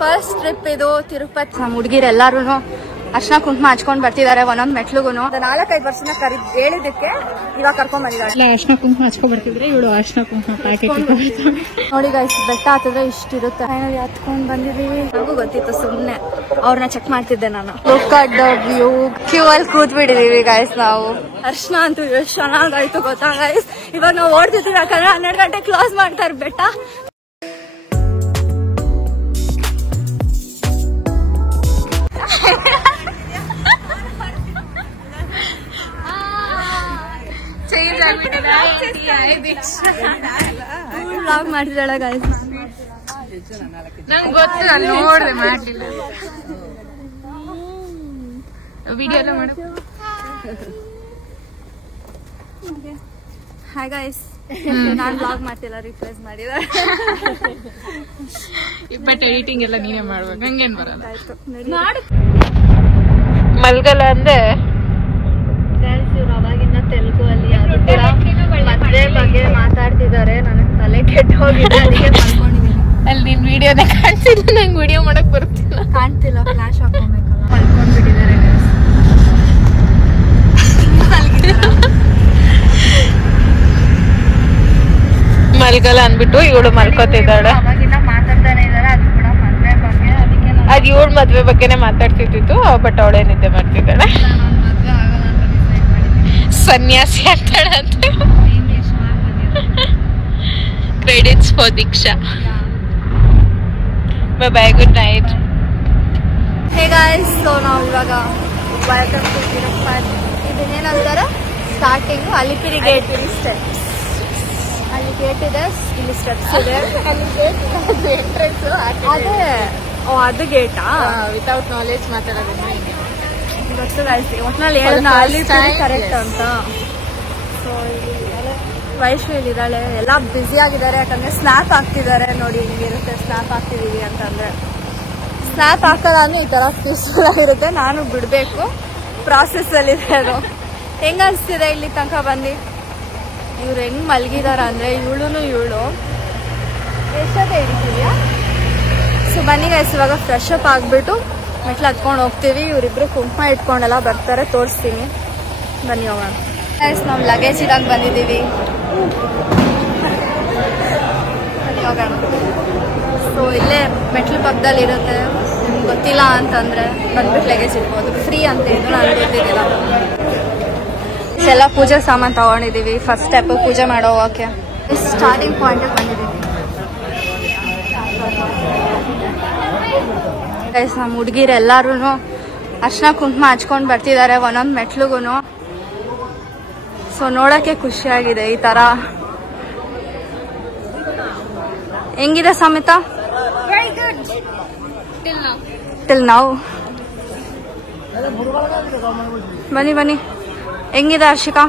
First trip ಇದು ತಿರುಪತಿ. ನಮ್ಮ ಹುಡುಗಿರು ಎಲ್ಲಾರು ಅರ್ಶನ ಕುಂಕುಮ ಹಚ್ಕೊಂಡ್ ಬರ್ತಿದ್ದಾರೆ ಒಂದೊಂದ್ ಮೆಟ್ಲುಗೂ. 4-5 ವರ್ಷನ ಹೇಳಿದಕ್ಕೆ ಇವಾಗ ಕರ್ಕೊಂಡ್ ಬಂದಿದ್ದಾರೆ. ಅರ್ಶನ ಕುಂಕುಮ ಹಚ್ಕೊಂಡ್ ಬರ್ತಿದ್ರೆ ಇವಳು ಅರ್ಶನ ಕುಂಕುಮ ಪ್ಯಾಕೆಟ್ ನೋಡಿ ಗೈಸ್, ಬೆಟ್ಟ ಹತ್ತಿದ್ರೆ ಇಷ್ಟಿರುತ್ತೆ. ಫೈನಲಿ ಹತ್ಕೊಂಡ್ ಬಂದಿದೀವಿ. ನನಗೂ ಗೊತ್ತಿತ್ತು, ಸುಮ್ನೆ ಅವ್ರನ್ನ ಚೆಕ್ ಮಾಡ್ತಿದ್ದೆ ನಾನು. Look at the view. Queue ಅಲ್ಲಿ ಕೂತ್ ಬಿಟ್ಟಿದೀವಿ ಗೈಸ್ ನಾವು. ಅರ್ಶನ ಅಂತೂ ಎಷ್ಟು ಚೆನ್ನಾಗಾಯ್ತು ಗೊತ್ತಾ ಗೈಸ್. ಇವಾಗ ನಾವು ಓಡ್ತಿದ್ದೀವಿ, ಯಾಕಂದ್ರೆ 12 ಗಂಟೆ ಕ್ಲೋಸ್ ಮಾಡ್ತಾರೆ ಬೆಟ್ಟ. ವ್ಲಾಗ್ ಮಾಡ್ತಿದ್ದಾಳೆ ಗೈಸ್. ನಂಗೆ ಗೊತ್ತು, ನಾನು ನೋಡ್ದೆ ಮಾಡ್ಲಿಲ್ಲ. ವಿಡಿಯೋ ಎಲ್ಲ ಮಾಡು. ಹಾಯ್ ಗೈಸ್, ನಾನ್ ವ್ಲಾಗ್ ಮಾಡ್ತಿಲ್ಲ, ರಿಪ್ಲೇಸ್ ಮಾಡಿದ್ದಾರೆ. ಬಟ್ ಎಡಿಟಿಂಗ್ ಎಲ್ಲ ನೀನೇ ಮಾಡ್ಬೇಕು, ನಂಗೇನ್ ಬರಲ್ಲ. ಮಲ್ಗಲ ಅಂದ್ರೆ ಇವ್ರು ಅವಾಗಿನ ತೆಲುಗು ಅಲ್ಲಿ ಮದ್ವೆ ಬಗ್ಗೆ ಮಾತಾಡ್ತಿದ್ದಾರೆ. ನನಗೆ ತಲೆ ಕೆಟ್ಟ ಹೋಗಿದೆ, ಅದಕ್ಕೆ ಮಲ್ಕೊಂಡಿದ್ದೀನಿ. ಅಲ್ಲಿ ನಿನ್ ವಿಡಿಯೋನೇ ಕಾಣ್ತಿಲ್ಲ, ನಂಗೆ ವಿಡಿಯೋ ಮಾಡಕ್ ಬರ್ತಿಲ್ಲ. ಕಾಣ್ತಿಲ್ಲ, ಫ್ಲಾಶ್ ಹಾಕೋಬೇಕಲ್ಲ. ಮಲ್ಕೊಂಡ್ಬಿಟ್ಟಿದ್ದಾರೆ. ಮಲ್ಗಲ್ಲ ಅಂದ್ಬಿಟ್ಟು ಇವಳು ಮಲ್ಕೋತಿದ್ದಾಳೆ. ಅವಾಗಿನ ಮಾತಾಡ್ತಾನೆ ಇದಾರೆ, ಅದು ಕೂಡ ಮದ್ವೆ ಬಗ್ಗೆ. ಅದಕ್ಕೆ ಅದ್ ಇವಳು ಮದ್ವೆ ಬಗ್ಗೆನೆ ಮಾತಾಡ್ತಿದ್ದು, ಬಟ್ ಅವಳೇ ನಿದ್ದೆ ಮಾಡ್ತಿದ್ದಾಳೆ. ಮದ್ವೆ ಆಗಲ್ಲ ಅಂತ ಡಿಸೈಡ್ ಮಾಡಿದ್ದೀನಿ. ಸನ್ಯಾಸಿ ಆಗ್ತಾಳೆ ಅಂತ. Credits for Deeksha. Bye good night. Hey guys, so ನಾವು ಇವಾಗ ವೆಲ್ಕಮ್ ಟು ತಿರುಪತಿ. ಇದನ್ನೇನಂತಾರೆ ಸ್ಟಾರ್ಟಿಂಗ್ ಅಲಿಪಿರಿ ಗೇಟ್. ಇಲ್ಲಿ ಸ್ಟೆಪ್ಸ್, ಅಲ್ಲಿ ಗೇಟ್ ಇದೆ, ಇಲ್ಲಿ ಸ್ಟೆಪ್ಸ್ ಇದೆ. ಎಂಟ್ರೆನ್ಸ್ ಅದೇ ಅದು ಗೇಟಾ? ವಿತೌಟ್ ನಾಲೆಜ್ ಮಾತಾಡೋದು ಗೊತ್ತು ಗಾಯ್ಸ್. ಒಟ್ನಲ್ಲಿ ಅಲಿಪಿರಿ ಕರೆಕ್ಟ್ ಅಂತ. ಸೊ ಇಲ್ಲಿ ವೈಶು ಇಲ್ಲಿದ್ದಾಳೆ. ಎಲ್ಲ ಬ್ಯುಸಿ ಆಗಿದ್ದಾರೆ, ಯಾಕಂದ್ರೆ ಸ್ನ್ಯಾಪ್ ಹಾಕ್ತಿದ್ದಾರೆ. ನೋಡಿ ಹಿಂಗಿರುತ್ತೆ ಸ್ನ್ಯಾಪ್ ಹಾಕ್ತಿದೀವಿ ಅಂತಂದ್ರೆ. ಸ್ನ್ಯಾಪ್ ಹಾಕೋದಾದ್ರೆ ಈ ತರ ಪೀಸ್ಫುಲ್ ಆಗಿರುತ್ತೆ. ನಾನು ಬಿಡ್ಬೇಕು, ಪ್ರಾಸೆಸ್ ಅಲ್ಲಿ ಇದೆ ಅದು. ಹೆಂಗ ಅನ್ಸ್ತಿದೆ ಇಲ್ಲಿ ತನಕ ಬಂದು? ಇವ್ರು ಹೆಂಗ್ ಮಲ್ಗಿದಾರ ಅಂದ್ರೆ, ಇವಳು ಎಷ್ಟೊತ್ತೆ ಹಿಡಿತೀವಿಯಾ? ಸೊ ಬನ್ನಿ ಗೈಸ್, ಇವಾಗ ಫ್ರೆಶ್ ಅಪ್ ಆಗ್ಬಿಟ್ಟು ಮೆಟ್ಲು ಹತ್ಕೊಂಡು ಹೋಗ್ತೀವಿ. ಇವರಿಬ್ರು ಕುಂಕುಮ ಇಟ್ಕೊಂಡೆಲ್ಲ ಬರ್ತಾರೆ, ತೋರಿಸ್ತೀನಿ. ಬನ್ನಿ ಹೋಗೋಣ ಗೈಸ್. ನಾವು ಲಗೇಜ್ ಇಡಕ್ಕೆ ಬಂದಿದ್ದೀವಿ. ಬನ್ನಿ ಹೋಗೋಣ. ಸೊ ಇಲ್ಲೇ ಮೆಟ್ಲು ಪಕ್ಕದಲ್ಲಿ ಇರುತ್ತೆ. ನಿಮ್ಗೆ ಗೊತ್ತಿಲ್ಲ ಅಂತಂದ್ರೆ ಬಂದ್ಬಿಟ್ಟು ಲಗೇಜ್ ಇಡ್ಬೋದು, ಫ್ರೀ ಅಂತ ಇದು ನನಗೆ ಗೊತ್ತಿದ್ದಿಲ್ಲ. ಎಲ್ಲ ಪೂಜೆ ಸಾಮಾನು ತಗೊಂಡಿದ್ದೀವಿ. ಫಸ್ಟ್ ಸ್ಟೆಪ್ ಪೂಜೆ ಮಾಡೋಕೆ ಸ್ಟಾರ್ಟಿಂಗ್ ಪಾಯಿಂಟಿಗೆ ಬಂದಿದ್ದೀವಿ ಗೈಸ್. ನಮ್ಮ ಹುಡುಗಿರು ಎಲ್ಲಾರು ಅರ್ಶನ ಕುಂಕುಮ ಹಚ್ಕೊಂಡು ಬರ್ತಿದ್ದಾರೆ ಒಂದೊಂದು ಮೆಟ್ಲುಗೂ. ಸೊ ನೋಡಕ್ಕೆ ಖುಷಿಯಾಗಿದೆ ಈ ತರ. ಹೆಂಗಿದೆ ಸಮೇತ? ಟಿಲ್ ನಾವು. ಬನ್ನಿ ಬನ್ನಿ, ಹೆಂಗಿದೆ ಹರ್ಷಿಕಾ?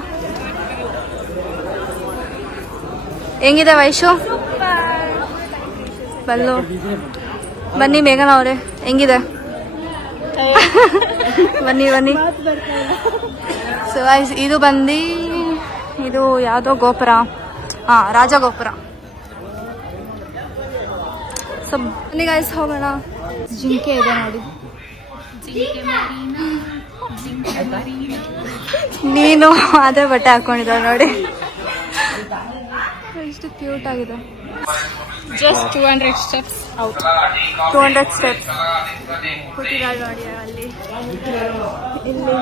ಹೆಂಗಿದೆ ವೈಶು? ಬಲ್ಲು ಬನ್ನಿ. ಮೇಘನ ಅವರೇ ಹೆಂಗಿದೆ? ಬನ್ನಿ ಬನ್ನಿ. ಸೊ ಇದು ಬಂದು ಇದು ಯಾವುದೋ ಗೋಪುರ, ರಾಜಗೋಪುರ. ಸೊ ಬನ್ನಿ ಗೈಸ್ ಹೋಗೋಣ. ಜಿಂಕೆ ಇದೆ ನೋಡಿ. ನೀನು ಅದೇ ಬಟ್ಟೆ ಹಾಕೊಂಡಿದ್ದಾಳೆ ನೋಡಿ, ಎಷ್ಟು ಕ್ಯೂಟ್ ಆಗಿದೆ. Just 200 steps out. 200 ಸ್ಟೆಪ್ಸ್ ಕೂತಿದ್ದಾಳೆ ನೋಡಿ ಅಲ್ಲಿ. ಇಲ್ಲಿ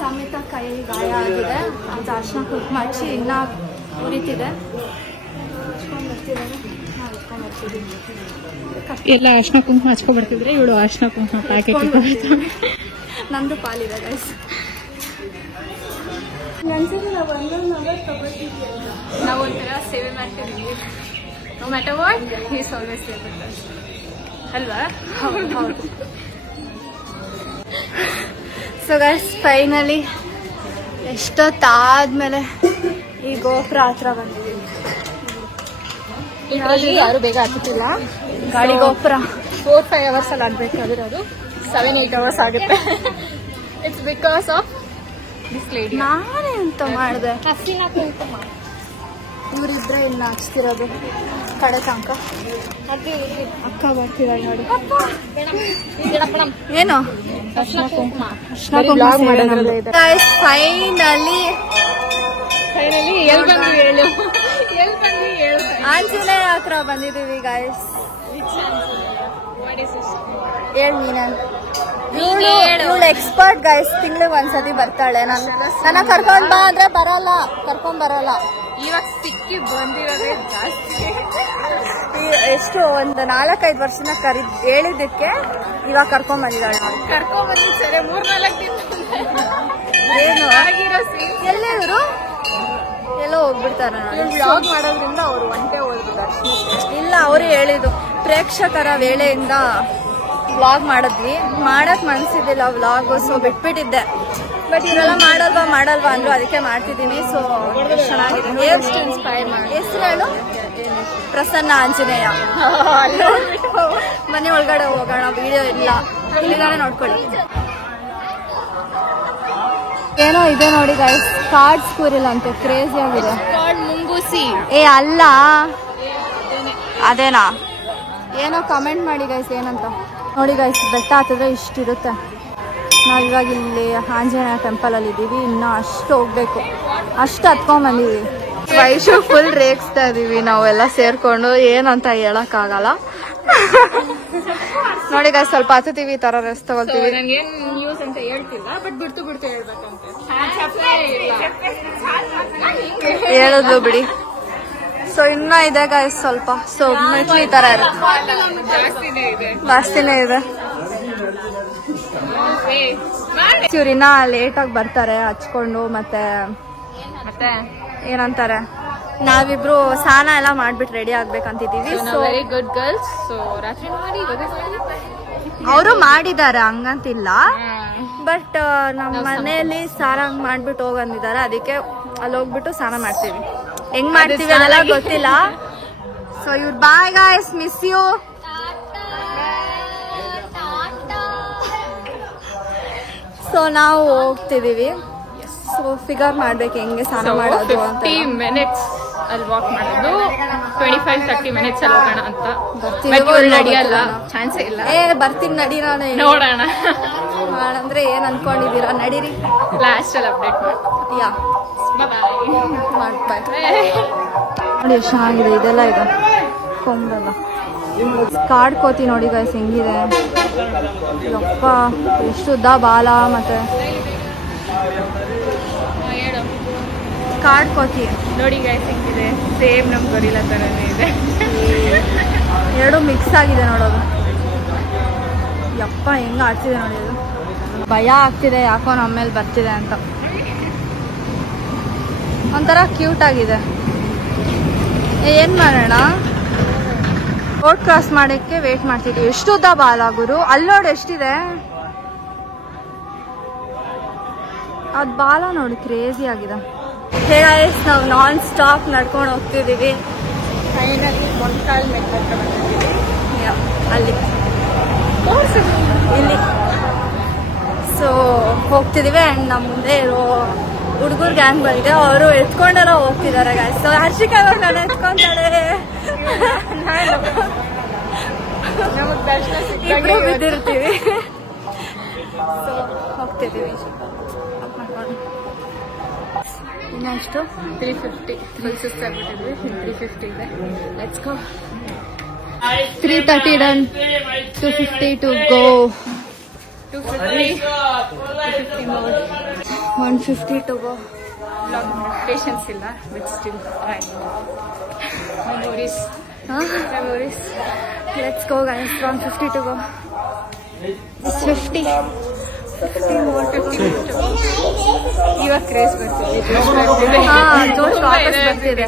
ಸಮೇತ ಕೈ ಗಾಯ ಆಗಿದೆ. ಅದು ಅರ್ಶನ ಕುಂಕುಮ ಹಚ್ಚಿ ಇನ್ನ ಉರಿತಿದೆ. ಎಲ್ಲ ಅರ್ಶನ ಕುಂಕುಮ ಹಚ್ಕೊಂಡ್ ಬರ್ತಿದ್ರೆ ಇವಳು ಅರ್ಶನ ಕುಂಕುಮ ಪ್ಯಾಕೆಟ್ ನಂದು ಪಾಲಿದೆ ಗೈಸ್. ನಾವು ಒಂಥರ ಸೇವೆ ಮಾಡ್ತಿದ್ದೀವಿ. No matter what, he is always there with us ಅಲ್ವಾ? ಹೌದು. ಸೊ ಗೈಸ್ ಫೈನಲಿ ಎಷ್ಟೊತ್ತಾದ್ಮೇಲೆ ಈ ಗೋಪುರ ಹತ್ರ ಬಂದಿದ್ದೀವಿ. ಯಾರು ಬೇಗ ಹತ್ತುತ್ತಿಲ್ಲ. ಗಾಡಿ ಗೋಪುರ 4-5 ಅವರ್ಸ್ ಅಲ್ಲಿ ಆಗ್ಬೇಕಾದ್ರೆ ಅದು 7-8 ಅವರ್ಸ್ ಆಗುತ್ತೆ. It's because of this lady ನಾನೇ ಅಂತ ಮಾಡಿದೆ. ಹಸಿನ ಕುಂಕುಮ ಇವರಿದ್ರೆ ಇನ್ನು ಹಚ್ತಿರೋದು ಕಡೆ ತನಕ. ಅಕ್ಕ ಬರ್ತಿದ್ದಾಳೆ ನೋಡಿ. ಏನು ಅರ್ಶಿನ ಕುಂಕುಮ ಫೈನಲಿ ಎಲ್ಲಿ ಬಂದು ಹೇಳು ಆಂಜನೇಯ ಹತ್ರ ಬಂದಿದ್ದೀವಿ ಗಾಯ್ಸ್. ಹೇಳು ನೀನ. ಇವಳು ಎಕ್ಸ್ಪರ್ಟ್ ಗಾಯ್ಸ್. ತಿಂಗಳಿಗೆ ಒಂದ್ಸತಿ ಬರ್ತಾಳೆ. ನನ್ನ ಕರ್ಕೊಂಡ್ ಬಾ ಅಂದ್ರೆ ಬರಲ್ಲ, ಕರ್ಕೊಂಡ್ ಬರಲ್ಲ. ಇವಾಗ ಸಿಕ್ಕಿ ಬಂದಿರೋದೇ ಜಾಸ್ತಿ. ಎಷ್ಟು ಒಂದು 4-5 ವರ್ಷನ ಹೇಳಿದ್ದಕ್ಕೆ ಇವಾಗ ಕರ್ಕೊಂಡ್ ಬಂದಿದ್ದಾಳೆ. ಕರ್ಕೊಂಡ್ ಬಂದಿ ಸರಿ 3-4 ದಿನ ಏನು ಆಗಿರೋ ಎಲ್ಲೇ ಇವರು ಎಲ್ಲೋ ಹೋಗ್ಬಿಡ್ತಾರ ನೋಡಿ. ವ್ಲಾಗ್ ಮಾಡೋದ್ರಿಂದ ಅವ್ರು ಒಂಟೆ ಹೋಗ್ಬಿಟ್ಟು ಇಲ್ಲ, ಅವರು ಹೇಳಿದ್ದು ಪ್ರೇಕ್ಷಕರ ವೇಳೆಯಿಂದ ವ್ಲಾಗ್ ಮಾಡಿದ್ವಿ. ಮಾಡಕ್ ಮನ್ಸಿದ್ದಿಲ್ಲ ವ್ಲಾಗ್, ಸೊ ಬಿಟ್ಬಿಟ್ಟಿದ್ದೆ. ಬಟ್ ಇವರೆಲ್ಲ ಮಾಡಲ್ವಾ ಅಂದ್ರು, ಅದಕ್ಕೆ ಮಾಡ್ತಿದ್ದೀನಿ. ಸೊ ಚೆನ್ನಾಗಿದೆ. ಎಷ್ಟು ಇನ್ಸ್ಪೈರ್ ಮಾಡಿ. ಹೆಸರು ಹೇಳು. ಪ್ರಸನ್ನ ಆಂಜನೇಯ. ಮನೆ ಒಳಗಡೆ ಹೋಗೋಣ, ವಿಡಿಯೋ ಇಲ್ಲ, ಇಲ್ಲಿಗಾನೆ ನೋಡ್ಕೊಳ್ಳಿ. ಏನೋ ಇದೆ ನೋಡಿ ಗೈಸ್, ಕಾರ್ಡ್ ಸ್ಕೂರಿಲ್ಲ ಅಂತೆ, ಕ್ರೇಜಿ ಆಗಿದೆ. ಮುಂಗೂಸಿ ಅಲ್ಲ ಅದೇನಾ, ಏನೋ ಕಮೆಂಟ್ ಮಾಡಿ ಗೈಸ್ ಏನಂತ ನೋಡಿ ಗೈಸ್. ಬೆಟ್ಟ ಹತ್ತಿದ್ರೆ ಇಷ್ಟಿರುತ್ತೆ. ನಾವಿವಾಗ ಇಲ್ಲಿ ಆಂಜನೇಯ ಟೆಂಪಲ್ ಅಲ್ಲಿ ಇದ್ದೀವಿ. ಇನ್ನು ಅಷ್ಟು ಹೋಗ್ಬೇಕು, ಅಷ್ಟು ಹತ್ಕೊಂಡ್ ಬಂದಿದೀವಿ. ವೈಶು ಫುಲ್ ರೇಗಿಸ್ತಾ ಇದೀವಿ ನಾವೆಲ್ಲ ಸೇರ್ಕೊಂಡು. ಏನಂತ ಹೇಳಕ್ ಆಗಲ್ಲ ನೋಡಿ ಗೈಸ್. ಸ್ವಲ್ಪ ಹತ್ತೀವಿ, ಈ ತರ ರೆಸ್ಟ್ ತಗೊಳ್ತೀವಿ. ನನ್ಗೇನ್ ನ್ಯೂಸ್ ಅಂತ ಹೇಳ್ತಿಲ್ಲ, ಬಟ್ ಬಿಡ್ತು ಹೇಳ್ಬೇಕಂತೆ ಹೇಳಿದ್ಲು ಬಿಡಿ. ಸೊ ಇನ್ನ ಇದೆ ಗೈಸ್ ಸ್ವಲ್ಪ. ಸೊ ಮೆಟ್ಲು ಈ ತರ ಜಾಸ್ತಿನೇ ಇದೆ. ಇವ್ರಿನ್ನ ಲೇಟ್ ಆಗಿ ಬರ್ತಾರೆ ಹಚ್ಕೊಂಡು. ಮತ್ತೆ ಏನಂತಾರೆ, ನಾವಿಬ್ರು ಸ್ನಾನ ಎಲ್ಲ ಮಾಡ್ಬಿಟ್ಟು ರೆಡಿ ಆಗ್ಬೇಕಂತಿದೀವಿ. Very good girls. ಸೊ ರಾತ್ರಿ ಮಾಡಿ ಅವರು ಮಾಡಿದ್ದಾರೆ, ಹಂಗಂತಿಲ್ಲ. ಬಟ್ ನಮ್ಮ ಮನೆಯಲ್ಲಿ ಸ್ನಾನ ಮಾಡ್ಬಿಟ್ಟು ಹೋಗಂದಿದ್ದಾರೆ. ಅದಕ್ಕೆ ಅಲ್ಲಿ ಹೋಗ್ಬಿಟ್ಟು ಸ್ನಾನ ಮಾಡ್ತೀವಿ. ಹೆಂಗ್ ಮಾಡ್ತೀವಿ ಅದೆಲ್ಲ ಗೊತ್ತಿಲ್ಲ. ಸೊ ಇವ್ರ bye guys, miss you. So ನಾವು ಹೋಗ್ತಿದೀವಿ. ಸೊ ಫಿಗರ್ ಮಾಡ್ಬೇಕು ಹೆಂಗೆ ಸ್ನಾನ ಮಾಡೋದು ಅಂತ. 50 minutes ಅಲ್ಲಿ ವಾಕ್ ಮಾಡೋದು, 25-30 minutes ಅಲ್ಲಿ ಹೋಗೋಣ ಅಂತ. ನಡಿಯಲ್ಲ, ಚಾನ್ಸೇ ಇಲ್ಲ. ಬರ್ತೀನಿ ನಡಿ, ನಾನು ನೋಡೋಣ. ಅಂದ್ರೆ ಏನ್ ಅನ್ಕೊಂಡಿದೀರಾ, ನಡೀರಿ. ಲಾಸ್ಟ್ ಅಲ್ಲಿ ಅಪ್ಡೇಟ್ ಮಾಡಿ. ಯಾ ನೋಡಿ ಎಷ್ಟು ಚೆನ್ನಾಗಿದೆ ಇದೆಲ್ಲ. ಇದು ಕೊಂಬಲ್ಲ ಕಾಡ್ಕೋತಿ ನೋಡಿ ಗೈಸ್ ಹೆಂಗಿದೆ. ಯಪ್ಪ ಎಷ್ಟು ಉದ್ದ ಬಾಲ. ಮತ್ತೆ ಕಾಡ್ಕೋತಿ ನೋಡಿ ಗೈಸ್ ಹೆಂಗಿದೆ. ಸೇಮ್ ನಮ್ ಗೊರಿಲ್ಲ ತರನೇ ಇದೆ. ಎರಡು ಮಿಕ್ಸ್ ಆಗಿದೆ ನೋಡೋದು. ಯಪ್ಪ ಹೆಂಗ ಆಗ್ತಿದೆ ನೋಡಿ. ಇದು ಭಯ ಆಗ್ತಿದೆ ಯಾಕೋ ನಮ್ಮ ಮೇಲೆ ಬರ್ತಿದೆ ಅಂತ. ಒಂಥರ ಕ್ಯೂಟ್ ಆಗಿದೆ. ಏನ್ ಮಾಡೋಣ, ರೋಡ್ ಕ್ರಾಸ್ ಮಾಡಕ್ಕೆ ವೇಟ್ ಮಾಡ್ತಿದ್ವಿ. ಎಷ್ಟು ಉದ್ದ ಬಾಲ ಗುರು, ಅಲ್ಲಿ ನೋಡಿ ಎಷ್ಟಿದೆ. ಅದ್ ಬಾಲ ನೋಡಿ ಕ್ರೇಜಿ ಆಗಿದೆ. ನಾವು ನಾನ್ ಸ್ಟಾಪ್ ನಡ್ಕೊಂಡು ಹೋಗ್ತಿದೀವಿ. ಫೈನಲಿ ಮೊಂಕಾಲ್ ಮೆಟ್ಟ ಬಂದಿದ್ದೀವಿ. ಅಲ್ಲಿ ಇಲ್ಲಿ ಸೊ ಹೋಗ್ತಿದೀವಿ. ಅಂಡ್ ನಮ್ಮ ಮುಂದೆ ಇರೋ ಹುಡುಗರು ಗ್ಯಾಂಗ್ ಬಂದಿದೆ, ಅವರು ಎತ್ಕೊಂಡೆಲ್ಲ ಹೋಗ್ತಿದ್ದಾರೆ ಗಾಯ್ಸ್. ಸೊ ಹರ್ಷಿಕಾ ನಾನು ಎತ್ಕೊಂತಾಳೆ, ನಮಗ್ ದರ್ಶನ ಇಬ್ರು ಬಿದ್ದಿರ್ತೀವಿ. ಸೊ ಹೋಗ್ತಿದೀವಿ. ಇನ್ನೆಷ್ಟು 350 ಫುಲ್ ಸುಸ್ತು ಆಗ್ಬಿಟ್ಟಿದ್ವಿ. 350 ಇದೆ. Let's go. 330 done. 250 to go. 250 more. 150 to go. Patience ಇಲ್ಲ, but still try. Memories. Let's go guys. 150 to go. It's 50 more to go. ಇವಾಗ ಕ್ರೇಜ್ ಬರ್ತಿದೆ. ಜೋಶ್ ವಾಪಸ್ ಬರ್ತಿದೆ.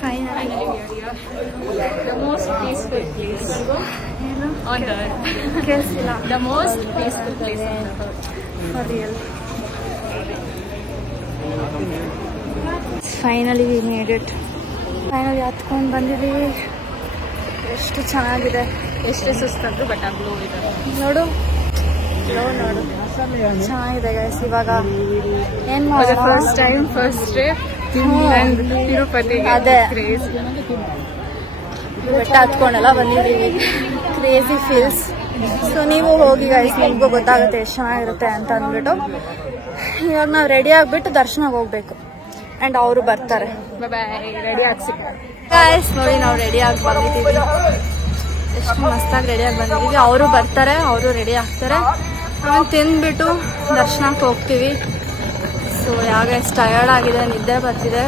Finally. The most peaceful place on the earth. ಕೇಳಿಸಿಲ್ಲ. The most peaceful place on the earth. For real. Finally we made it. Finally ಹತ್ಕೊಂಡು ಬಂದಿದ್ದೀವಿ. ಎಷ್ಟು ಚೆನ್ನಾಗಿದೆ. ಎಷ್ಟೇ ಸುಸ್ತಂದ್ರು but ಆ ಗ್ಲೋ ಇದೆ ನೋಡು. ನೋಡು ಚೆನ್ನಾಗಿದೆ ಗೈಸ್. ಇವಾಗ ಏನ್ ಫಸ್ಟ್ ಟೈಮ್ ಫಸ್ಟ್ ತಿರುಪತಿ ಅದೇ ಬೆಟ್ಟ ಹತ್ಕೊಂಡೆಲ್ಲ ಬಂದಿದ್ದೀವಿ. Crazy feels. ಸೊ ನೀವು ಹೋಗಿ ಗೈಸ್, ನಿಮಗೂ ಗೊತ್ತಾಗುತ್ತೆ ಎಷ್ಟು ಚೆನ್ನಾಗಿರುತ್ತೆ ಅಂತ ಅಂದ್ಬಿಟ್ಟು. ಇವಾಗ ನಾವು ರೆಡಿ ಆಗ್ಬಿಟ್ಟು ದರ್ಶನಕ್ಕೆ ಹೋಗ್ಬೇಕು ಅಂಡ್ ಅವರು ಬರ್ತಾರೆ. ರೆಡಿ ಆಗ್ಸಿ ಗೈಸ್ ನೋಡಿ, ನಾವು ರೆಡಿ ಆಗಿ ಬಂದಿದ್ದೀವಿ. ಎಷ್ಟು ಮಸ್ತಾಗಿ ರೆಡಿ ಆಗಿ ಬಂದಿದ್ದೀವಿ. ಅವರು ಬರ್ತಾರೆ, ಅವರು ರೆಡಿ ಆಗ್ತಾರೆ. ಆಮೇಲೆ ತಿಂದ್ಬಿಟ್ಟು ದರ್ಶನಕ್ಕೆ ಹೋಗ್ತೀವಿ. ಸೊ ಯಾವಾಗ ಎಷ್ಟು ಟಯರ್ಡ್ ಆಗಿದೆ, ನಿದ್ದೆ ಬರ್ತಿದೆ.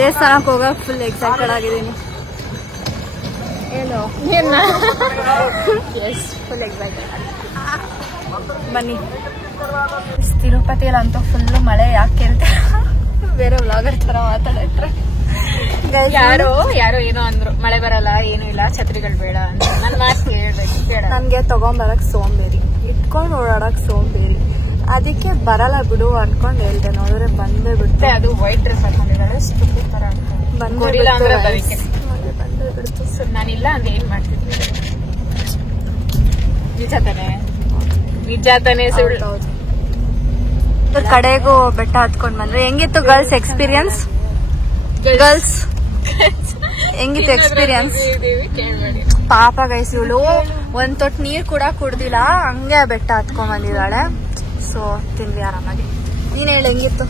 ದೇವಸ್ಥಾನಕ್ಕೆ ಹೋಗಕ್ಕೆ ಫುಲ್ ಎಕ್ಸೈಟೆಡ್ ಆಗಿದ್ದೀನಿ. ಏನು ಫುಲ್ ಎಕ್ಸೈಟೆಡ್. ಬನ್ನಿ. ತಿರುಪತಿಯಲ್ಲಿ ಅಂತೂ ಫುಲ್ಲು ಮಳೆ. ಯಾಕೆ ಕೇಳ್ತಾರೆ, ಬೇರೆ ವ್ಲಾಗರ್ ಥರ ಮಾತಾಡಿಟ್ರೆ. ಯಾರೋ ಏನೋ ಅಂದ್ರು, ಮಳೆ ಬರಲ್ಲ ಏನು ಇಲ್ಲ, ಛತ್ರಿಗಳು ಬೇಡ ಅಂತ. ನನ್ನ ಮಾತು ಹೇಳ್ಬೇಕು ಬೇಡ. ನನ್ಗೆ ತಗೊಂಬರಕ್ ಸೋಂಬೇರಿ, ಇಟ್ಕೊಂಡು ಓಡಾಡಕ್ ಸೋಂಬೇರಿ. ಅದಕ್ಕೆ ಬರಲ್ಲ ಬಿಡು ಅನ್ಕೊಂಡ್ ಹೇಳ್ದೆ. ನೋಡಿದ್ರೆ ಬಂದೇ ಬಿಡುತ್ತೆ. ಅದು ವೈಟ್ ಡ್ರೆಸ್ ಹಾಕೊಂಡಿದ್ದಾಳೆ, ತರ ಬಿಡ್ತು. ನಾನಿಲ್ಲ ಅಂದ್ರೆ ಏನ್ ಮಾಡ್ತಿದ್ವಿ? ನಿಜ ತಾನೆ ಸುಳ್ಳು. ಕಡೆಗೂ ಬೆಟ್ಟ ಹತ್ಕೊಂಡ್ ಬಂದ್ರೆ ಹೆಂಗಿತ್ತು ಗರ್ಲ್ಸ್ ಎಕ್ಸ್ಪೀರಿಯನ್ಸ್? ಗರ್ಲ್ಸ್ ಹೆಂಗಿತ್ತು ಎಕ್ಸ್ಪೀರಿಯನ್ಸ್? ಪಾಪ ಗೈಸ್, ಇವಳು ಒಂದ್ ತೊಟ್ಟು ನೀರ್ ಕೂಡ ಕುಡ್ದಿಲ್ಲ, ಹಂಗೆ ಬೆಟ್ಟ ಹತ್ಕೊಂಡ್ ಬಂದಿದ್ದಾಳೆ. ಸೊ ತಿನ್ವಿ ಆರಾಮಾಗಿ. ನೀನ್ ಹೇಳಿ ಹೆಂಗಿತ್ತು?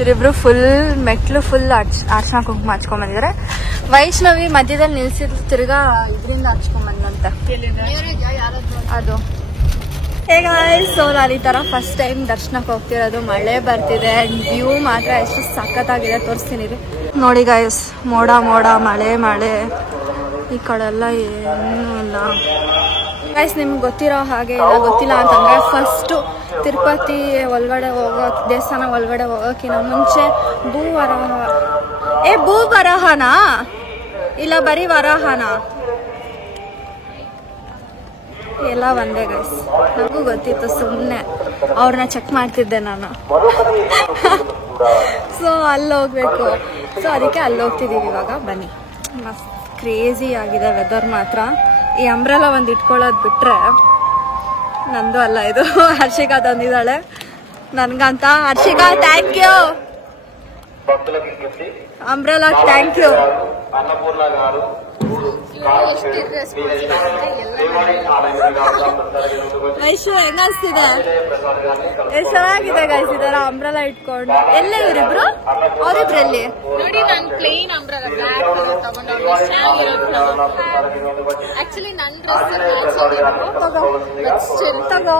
ಇವರಿಬ್ರು ಫುಲ್ ಮೆಟ್ಲು ಫುಲ್ ಅರ್ಶನ ಕುಂಕುಮ ಹಚ್ಕೊಂಡ್ ಬಂದಿದ್ದಾರೆ. ವೈಷ್ಣವಿ ಮಧ್ಯದಲ್ಲಿ ನಿಲ್ಸಿದ್ರು, ತಿರ್ಗಾ ಇದ್ರಿಂದ ಹಚ್ಕೊಂಡ್ ಬಂದಂತೆ ಅದು. ಹೇಗ ಸೊ ನಾನು ಈ ತರ ಫಸ್ಟ್ ಟೈಮ್ ದರ್ಶನಕ್ಕೆ ಹೋಗ್ತಿರೋದು. ಮಳೆ ಬರ್ತಿದೆ, ವ್ಯೂ ಮಾತ್ರ ಎಷ್ಟು ಸಖತ್ತಾಗಿದೆ, ತೋರಿಸ್ತೀನಿ ನೋಡಿ ಗೈಸ್. ಮೋಡ ಮೋಡ, ಮಳೆ ಮಳೆ, ಈ ಕಡೆ ಎಲ್ಲ ಏನೂ ಇಲ್ಲ ಗೈಸ್. ನಿಮ್ಗೆ ಗೊತ್ತಿರೋ ಹಾಗೆ ಇಲ್ಲ, ಗೊತ್ತಿಲ್ಲ ಅಂತಂದ್ರೆ ಫಸ್ಟು ತಿರುಪತಿ ಒಳಗಡೆ ದೇವಸ್ಥಾನ ಒಳಗಡೆ ಹೋಗೋಕ್ಕಿಂತ ಮುಂಚೆ ಭೂವರಾಹನಾ ಇಲ್ಲ ಬರೀ ವರಾಹನಾ ಎಲ್ಲ ಒಂದೇ ಗೈಸ್. ನನಗೂ ಗೊತ್ತಿತ್ತು, ಸುಮ್ಮನೆ ಅವ್ರನ್ನ ಚೆಕ್ ಮಾಡ್ತಿದ್ದೆ ನಾನು. ಸೊ ಅಲ್ಲಿ ಹೋಗ್ಬೇಕು. ಸೊ ಅದಕ್ಕೆ ಅಲ್ಲಿ ಹೋಗ್ತಿದ್ದೀವಿ ಇವಾಗ. ಬನ್ನಿ. ಮಸ್ತ್ ಕ್ರೇಜಿ ಆಗಿದೆ ವೆದರ್ ಮಾತ್ರ. ಈ ಅಂಬ್ರೆಲಾ ಒಂದು ಇಟ್ಕೊಳ್ಳೋದು ಬಿಟ್ರೆ, ನಂದು ಅಲ್ಲ ಇದು, ಹರ್ಷಿಕಾ ತಂದಿದ್ದಾಳೆ ನನ್ಗಂತ. Harshika thank you. Umbrella thank you. Vaishu ಹೆಂಗ ಅನ್ಸ್ತಿದೆ? ಎಷ್ಟು ಚೆನ್ನಾಗಿದೆ ಗೈಸ್ ಇದರ ಅಂಬ್ರೆಲಾ ಇಟ್ಕೊಂಡು. ಎಲ್ಲೇ ಇವರಿಬ್ರು? ಅವರಿಬ್ರು ಎಲ್ಲಿ ನೋಡಿ? ನಾನು ಪ್ಲೇನ್ ಅಂಬ್ರೆಲಾ ಬ್ಲಾಕ್ ಆಕ್ಚುಲಿ ನನ್ ಡ್ರೆಸ್ ತಗೋ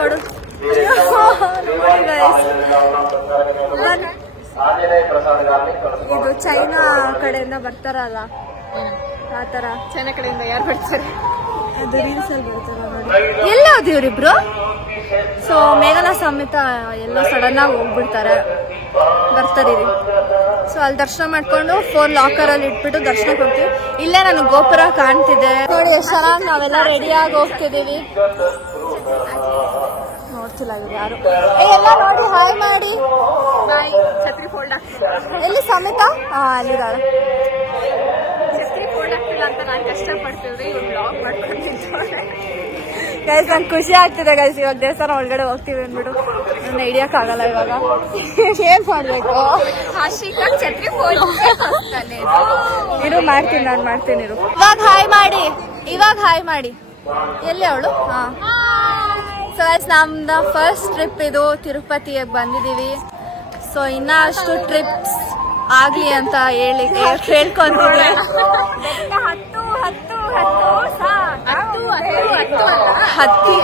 ಕೊಡು. ಇದು ಚೈನಾ ಕಡೆಯಿಂದ ಬರ್ತಾರಲ್ಲ, ಆತರ. ಚೈನಾ ಕಡೆಯಿಂದ ಯಾರು ಬರ್ತಾರೆ? ಅದು ರೀಲ್ಸ್ ಅಲ್ಲಿ ಬರ್ತಾರ ನೋಡಿ. ಎಲ್ಲ ಹೋದ್ ಇವ್ರಿಬ್ರು? ಸೊ ಮೇಘನ ಸಮೇತ ಎಲ್ಲೋ ಸಡನ್ ಆಗಿ ಹೋಗ್ಬಿಡ್ತಾರೆ, ಬರ್ತಾರೀರಿ. ಸೊ ಅಲ್ಲಿ ದರ್ಶನ ಮಾಡ್ಕೊಂಡು ಫೋನ್ ಲಾಕರ್ ಅಲ್ಲಿ ಇಟ್ಬಿಟ್ಟು ದರ್ಶನಕ್ಕೆ ಹೋಗ್ತೀವಿ. ಇಲ್ಲೇ ನನಗೆ ಗೋಪುರ ಕಾಣ್ತಿದೆ ನೋಡಿ. ಎಷ್ಟು ಚೆನ್ನಾಗಿ ನಾವೆಲ್ಲ ರೆಡಿಯಾಗಿ ಹೋಗ್ತಿದೀವಿ. ನೋಡ್ತಿಲ್ಲ ಇವ್ರು ಯಾರು. ಎಲ್ಲ ನೋಡಿ, ಹಾಯ್ ಮಾಡಿ. ಬಾಯ್. ಛತ್ರಿ ಫೋಲ್ಡ್ ಆಗ್ತಿಲ್ಲ. ಎಲ್ಲಿ ಸಮೇತ? ಅಲ್ಲಿದ್ದಾಳೆ. ಛತ್ರಿ ಫೋಲ್ಡ್ ಆಗ್ತಿಲ್ಲ ಅಂತ ನಾನು ಕಷ್ಟಪಡ್ತಿದ್ರೆ ಇವ್ರು ಬ್ಲಾಗ್ ಮಾಡ್ಕೊಂಡಿದ್ದಾರೆ. ಗೈಸ್ ನಂಗೆ ಖುಷಿ ಆಗ್ತಿದೆ ಗೈಸ್. ಇವಾಗ ದೇವಸ್ಥಾನ ಒಳಗಡೆ ಹೋಗ್ತೀವಿ ಅಂದ್ಬಿಟ್ಟು ನನ್ನ ಹಿಡಿಯಕ್ ಆಗಲ್ಲ ಇವಾಗ. ಏನ್ ಮಾಡ್ಬೇಕು? ಹರ್ಷಿಕಾ ಛತ್ರಿ ಫೋಲ್ಡ್ ಇರು, ಮಾಡ್ತೀನಿ ನಾನು, ಮಾಡ್ತೀನಿ ಇರು. ಇವಾಗ ಹಾಯ್ ಮಾಡಿ, ಇವಾಗ ಹಾಯ್ ಮಾಡಿ. ಎಲ್ಲಿ ಅವಳು? ಹಾ. ಸೊ ಗೈಸ್ ನಮ್ದು ಫಸ್ಟ್ ಟ್ರಿಪ್ ಇದು. ತಿರುಪತಿಗೆ ಬಂದಿದೀವಿ. ಸೊ ಇನ್ನ ಅಷ್ಟು ಟ್ರಿಪ್ಸ್ ಆಗ್ಲಿ ಅಂತ ಕೇಳ್ಕೊಂತೀವಿ. ಹತ್ತಿ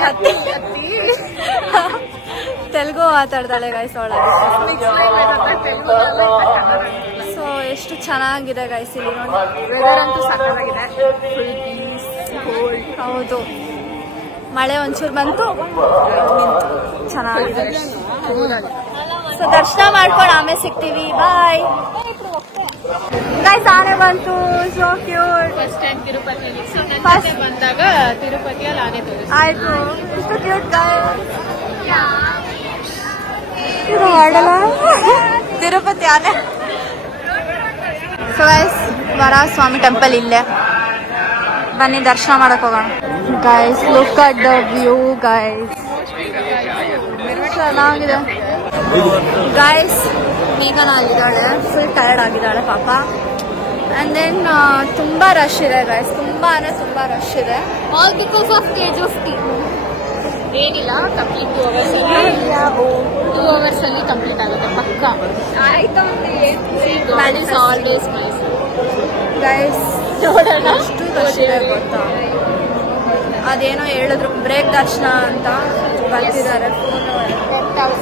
ತೆಲುಗು ಮಾತಾಡ್ತಾಳೆ ಗೈಸ್ ಅವಳಲ್ಲಿ. ಸೊ ಎಷ್ಟು ಚೆನ್ನಾಗಿದೆ ಗೈಸ್ ಇಲ್ಲಿ ನೋಡಿ. ವೆದರ್ ಅಂತೂ ಸಕ್ಕತ್ತಾಗಿದೆ. ಹೌದು, ಮಳೆ ಒಂಚೂರು ಬಂತು, ಚೆನ್ನಾಗಿದೆ. ಸೊ ದರ್ಶನ ಮಾಡ್ಕೊಂಡು ಆಮೇಲೆ ಸಿಗ್ತೀವಿ. ಬಾಯ್ ಗೈಸ್. ಆನೆ ಬಂತು, so cute. First time Tirupati. So ನನ್ನ ಬಂದಾಗ ತಿರುಪತಿಯಲ್ಲಿ ಆನೆ ತೋರಿಸಿ. ಆಯ್ತು, ಇಷ್ಟು ಕ್ಯೂಟ್ ಗೈಸ್. ಇದು ಮಾಡಲ್ಲ ತಿರುಪತಿ ಆನೆ. ಸೊ ಗೈಸ್ ವರಾಹ ಸ್ವಾಮಿ ಟೆಂಪಲ್ ಇಲ್ಲೇ. ಬನ್ನಿ ದರ್ಶನ ಮಾಡಕ್ ಹೋಗೋಣ. Guys look at the view guys, ಚೆನ್ನಾಗಿದೆ. ಗೈಸ್ ಮೇಘನ ಅಲ್ಲಿದ್ದಾಳೆ, ಫುಲ್ ಟಯರ್ಡ್ ಆಗಿದ್ದಾಳೆ ಪಾಪ. ಅಂಡ್ ದೆನ್ ತುಂಬಾ ರಶ್ ಇದೆ ಗೈಸ್, ತುಂಬಾ ಅಂದ್ರೆ ತುಂಬಾ ರಶ್ ಇದೆ. All because of KGF. ಏನಿಲ್ಲ, ಕಂಪ್ಲೀಟ್ 2 hours ಅಲ್ಲಿ ಕಂಪ್ಲೀಟ್ ಆಗುತ್ತೆ ಪಕ್ಕ. All days nice guys. ನೋಡೋಣ ಅಷ್ಟು ರಶ್ ಇದೆ ಗೊತ್ತಾ. ಅದೇನೋ ಹೇಳಿದ್ರು ಬ್ರೇಕ್ ದರ್ಶನ ಅಂತ ಬರ್ತಿದ್ದಾರೆ.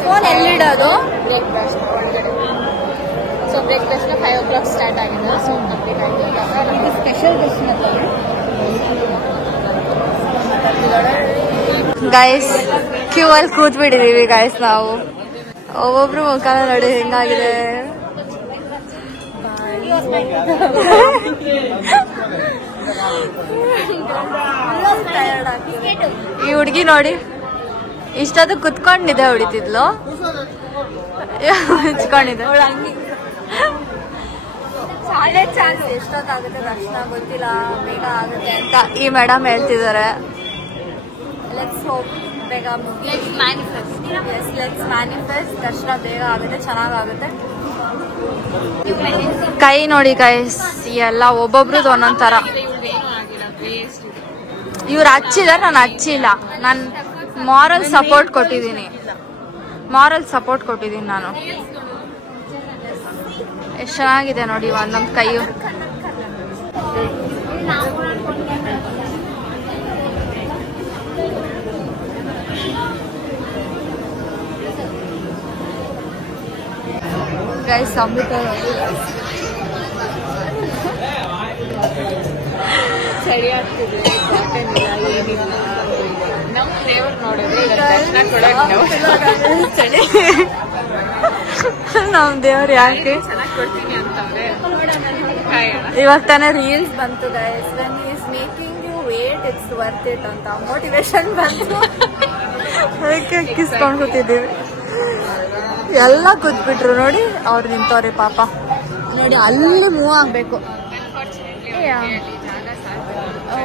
ಫೋನ್ ಎಲ್ಲಿಡೋದು? ಬ್ರೇಕ್ ದರ್ಶನ ಒಳಗಡೆ. ಸೊ ಬ್ರೇಕ್ ದರ್ಶನ 5 o'clock ಸ್ಟಾರ್ಟ್ ಆಗಿದೆ. ಸೊ ಕಂಪ್ಲೀಟ್ ಆಗಿದೆ. ಸ್ಪೆಷಲ್ ದರ್ಶನ ಗೈಸ್. ಕ್ಯೂ ಅಲ್ಲಿ ಕೂತ್ ಬಿಟ್ಟಿದೀವಿ ಗೈಸ್ ನಾವು. ಒಬ್ಬೊಬ್ರು ಮುಖಾನ ನೋಡಿ ಹೆಂಗಾಗಿದೆ. ಈ ಹುಡ್ಗಿ ನೋಡಿ ಇಷ್ಟೊತ್ತು ಕುತ್ಕೊಂಡಿದೆ, ಹೊಡಿತಿದ್ಲು, ಹಚ್ಕೊಂಡಿದೆ. ಚಾನ್ಸ್ ಎಷ್ಟೊತ್ತಾಗುತ್ತೆ ದರ್ಶನ ಗೊತ್ತಿಲ್ಲ, ಬೇಗ ಆಗುತ್ತೆ ಅಂತ ಈ ಮೇಡಮ್ ಹೇಳ್ತಿದ್ದಾರೆ. ಲೆಟ್ಸ್ ಹೋಪ್ ಬೇಗ ಲೆಟ್ಸ್ ಮ್ಯಾನಿಫೆಸ್ಟ್. ದರ್ಶನ ಬೇಗ ಆಗುತ್ತೆ, ಚೆನ್ನಾಗಾಗುತ್ತೆ. ಕೈ ನೋಡಿ ಗೈಸ್, ಎಲ್ಲ ಒಬ್ಬೊಬ್ರದ್ದು ಒಂದೊಂದ್ ತರ. ಇವ್ರು ಹಚ್ಚಿದಾರೆ, ನಾನು ಹಚ್ಚಿಲ್ಲ. ನಾನು ಮಾರಲ್ ಸಪೋರ್ಟ್ ಕೊಟ್ಟಿದ್ದೀನಿ ನಾನು. ಎಷ್ಟು ಚೆನ್ನಾಗಿದೆ ನೋಡಿ ಒಂದೊಂದು ಕೈಯು. ಗೈಸ್ ಅಮೃತ ಚಳಿ ಆಗ್ತಿದೆ, ಏನಿಲ್ಲ. ನಮ್ಮ ದೇವ್ರು ನೋಡಿದ್ರೆ ದರ್ಶನ ಕೊಡೋಕೆ ಚಳಿ. ನಮ್ ದೇವ್ರು ಯಾಕೆ ಚೆನ್ನಾಗಿ ಕೊಡ್ತೀನಿ ಅಂತಂದ್ರೆ ಇವಾಗ ತಾನೇ ರೀಲ್ಸ್ ಬಂತು guys. When is making you wait it's worth it ಅಂತ ಮೋಟಿವೇಶನ್ ಬಂತು. ಅದಕ್ಕೆ ಕಿಸ್ಕೊಂಡು ಕೂತಿದ್ದೀವಿ. ಎಲ್ಲ ಕೂತ್ಬಿಟ್ರು ನೋಡಿ, ಅವ್ರು ನಿಂತವ್ರಿ ಪಾಪ. ನೋಡಿ ಅಲ್ಲಿ ಮೂವ್ ಆಗ್ಬೇಕು. ಓ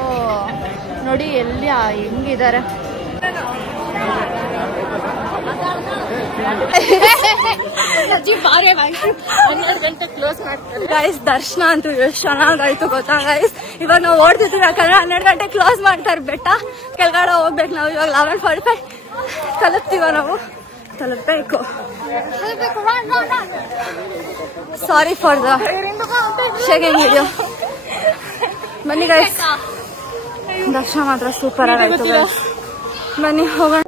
ನೋಡಿ ಎಲ್ಲಿ ಹೆಂಗಿದ್ದಾರೆ. ಗೈಸ್ ದರ್ಶನ ಅಂತೂ ಎಷ್ಟು ಚೆನ್ನಾಗಾಯ್ತು ಗೊತ್ತಾ ಗೈಸ್. ಇವಾಗ ನಾವು ಓಡ್ತಿದ್ವಿ ಯಾಕಂದ್ರೆ 12 ಗಂಟೆ ಕ್ಲೋಸ್ ಮಾಡ್ತಾರೆ ಬೆಟ್ಟ. ಕೆಳಗಡೆ ಹೋಗ್ಬೇಕು ನಾವು. ಇವಾಗ 11:45 ತಲುಪ್ತೀವ, ನಾವು ತಲುಪಬೇಕು. Sorry for the shaking video. ಬನ್ನಿ ಗೈಸ್, ದರ್ಶನ ಮಾತ್ರ ಸೂಪರ್ ಆಗಾಯ್ತು ಗೈಸ್. ಬನ್ನಿ ಹೋಗೋಣ.